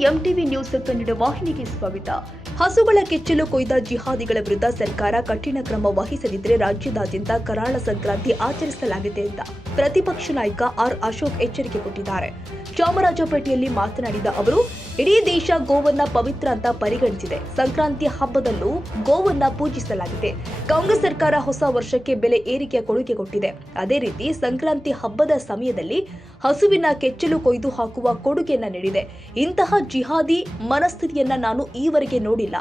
MTV news Kannada ವಾಹಿನಿಗೆ ಸ್ವಾಗತ. ಹಸುಗಳ ಕೆಚ್ಚಲು ಕೊಯ್ದ ಜಿಹಾದಿಗಳ ವಿರುದ್ಧ ಸರ್ಕಾರ ಕಠಿಣ ಕ್ರಮ ವಹಿಸದಿದ್ದರೆ ರಾಜ್ಯದಾದ್ಯಂತ ಕರಾಳ ಸಂಕ್ರಾಂತಿ ಆಚರಿಸಲಾಗಿದೆ ಅಂತ ಪ್ರತಿಪಕ್ಷ ನಾಯಕ ಆರ್ ಅಶೋಕ್ ಎಚ್ಚರಿಕೆ ಕೊಟ್ಟಿದ್ದಾರೆ. ಚಾಮರಾಜಪೇಟೆಯಲ್ಲಿ ಮಾತನಾಡಿದ ಅವರು, ಇಡೀ ದೇಶ ಗೋವನ್ನ ಪವಿತ್ರ ಅಂತ ಪರಿಗಣಿಸಿದೆ. ಸಂಕ್ರಾಂತಿ ಹಬ್ಬದಲ್ಲೂ ಗೋವನ್ನ ಪೂಜಿಸಲಾಗಿದೆ. ಕಾಂಗ್ರೆಸ್ ಸರ್ಕಾರ ಹೊಸ ವರ್ಷಕ್ಕೆ ಬೆಲೆ ಏರಿಕೆಯ ಕೊಡುಗೆ ಕೊಟ್ಟಿದೆ ಅದೇ ರೀತಿ ಸಂಕ್ರಾಂತಿ ಹಬ್ಬದ ಸಮಯದಲ್ಲಿ ಹಸುವಿನ ಕೆಚ್ಚಲು ಕೊಯ್ದು ಹಾಕುವ ಕೊಡುಗೆಯನ್ನ ನೀಡಿದೆ. ಇಂತಹ ಜಿಹಾದಿ ಮನಸ್ಥಿತಿಯನ್ನ ನಾನು ಈವರೆಗೆ ನೋಡಿಲ್ಲ.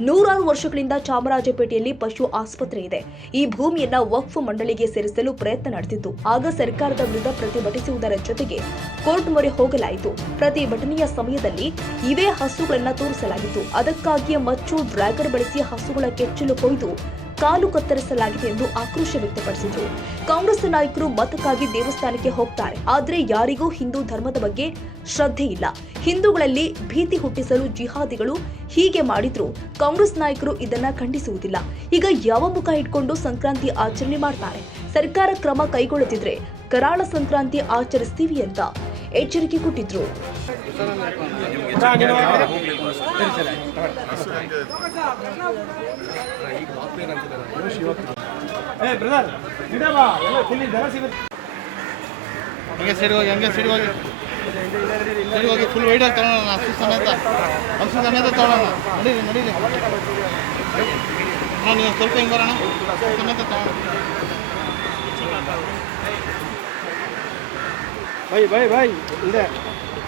ನೂರಾರು ವರ್ಷಗಳಿಂದ ಚಾಮರಾಜಪೇಟೆಯಲ್ಲಿ ಪಶು ಆಸ್ಪತ್ರೆ ಇದೆ. ಈ ಭೂಮಿಯನ್ನ ವಕ್ಫ್ ಮಂಡಳಿಗೆ ಸೇರಿಸಲು ಪ್ರಯತ್ನ ನಡೆದಿತ್ತು ಆಗ ಸರ್ಕಾರದ ವಿರುದ್ಧ ಪ್ರತಿಭಟಿಸುವುದರ ಜೊತೆಗೆ ಕೋರ್ಟ್ ಮೊರೆ ಹೋಗಲಾಯಿತು. ಪ್ರತಿಭಟನೆಯ ಸಮಯದಲ್ಲಿ ಇವೇ ಹಸುಗಳನ್ನ ತೋರಿಸಲಾಗಿತ್ತು. ಅದಕ್ಕಾಗಿಯೇ ಮಚ್ಚು ಡ್ರ್ಯಾಗರ್ ಬಳಸಿ ಹಸುಗಳ ಕೆಚ್ಚಲು ಕೊಯ್ದು ಕಾಲು ಕತ್ತರಿಸಲಾಗಿದೆ ಎಂದು ಆಕ್ರೋಶ ವ್ಯಕ್ತಪಡಿಸಿದರು. ಕಾಂಗ್ರೆಸ್ ನಾಯಕರು ಮತಕ್ಕಾಗಿ ದೇವಸ್ಥಾನಕ್ಕೆ ಹೋಗ್ತಾರೆ. ಆದರೆ ಯಾರಿಗೂ ಹಿಂದೂ ಧರ್ಮದ ಬಗ್ಗೆ ಶ್ರದ್ಧೆ ಇಲ್ಲ. ಹಿಂದೂಗಳಲ್ಲಿ ಭೀತಿ ಹುಟ್ಟಿಸಲು ಜಿಹಾದಿಗಳು ಹೀಗೆ ಮಾಡಿದ್ರು. ಕಾಂಗ್ರೆಸ್ ನಾಯಕರು ಇದನ್ನ ಖಂಡಿಸುವುದಿಲ್ಲ. ಈಗ ಯಾವ ಮುಖ ಇಟ್ಕೊಂಡು ಸಂಕ್ರಾಂತಿ ಆಚರಣೆ ಮಾಡ್ತಾರೆ? ಸರ್ಕಾರ ಕ್ರಮ ಕೈಗೊಳ್ಳದಿದ್ರೆ ಕರಾಳ ಸಂಕ್ರಾಂತಿ ಆಚರಿಸ್ತೀವಿ ಅಂತ ಎಚ್ಚರಿಕೆ ಕೊಟ್ಟಿದ್ರು. ಹಂಗೆ ಸೈಡ್ ಹೋಗಿ ಹಂಗೆ ಸೈಡ್ ಹೋಗಿ ಸೈಡ್ ಹೋಗಿ ಫುಲ್ ವೈಡಲ್ಲಿ ತಗೊಳ್ಳೋಣ ಹಸು ಸಮೇತ ಹಸು ಸಮೇತ ತಗೊಳ್ಳೋಣ ನಡೀರಿ ನಡೀರಿ ಹಾಂ ನೀವು ಸ್ವಲ್ಪ ಹಿಂಗೆ ಬರೋಣ ಸಮೇತ ತಗೊಳ್ಳೋಣ ಬೈ ಬೈ ಬೈ. ಹಿಂದೆ.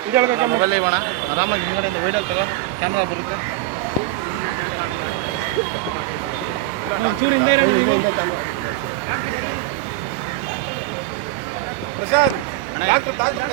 ಹಿಂದೆ ಒಳಗೆ ಕಮ್ಮಿ. ಮೊಬೈಲ್ ಇವಣ ಆರಾಮಾಗಿ ಹಿಂಗಡೆಯಿಂದ ವೈಡಲ್ಲಿ ತಗೋ. ಕ್ಯಾಮ್ರಾ ಬರುತ್ತೆ. ಚೂರು ಹಿಂದೆ ಇರೋಣ ನೀವು. Prasad doctor doctor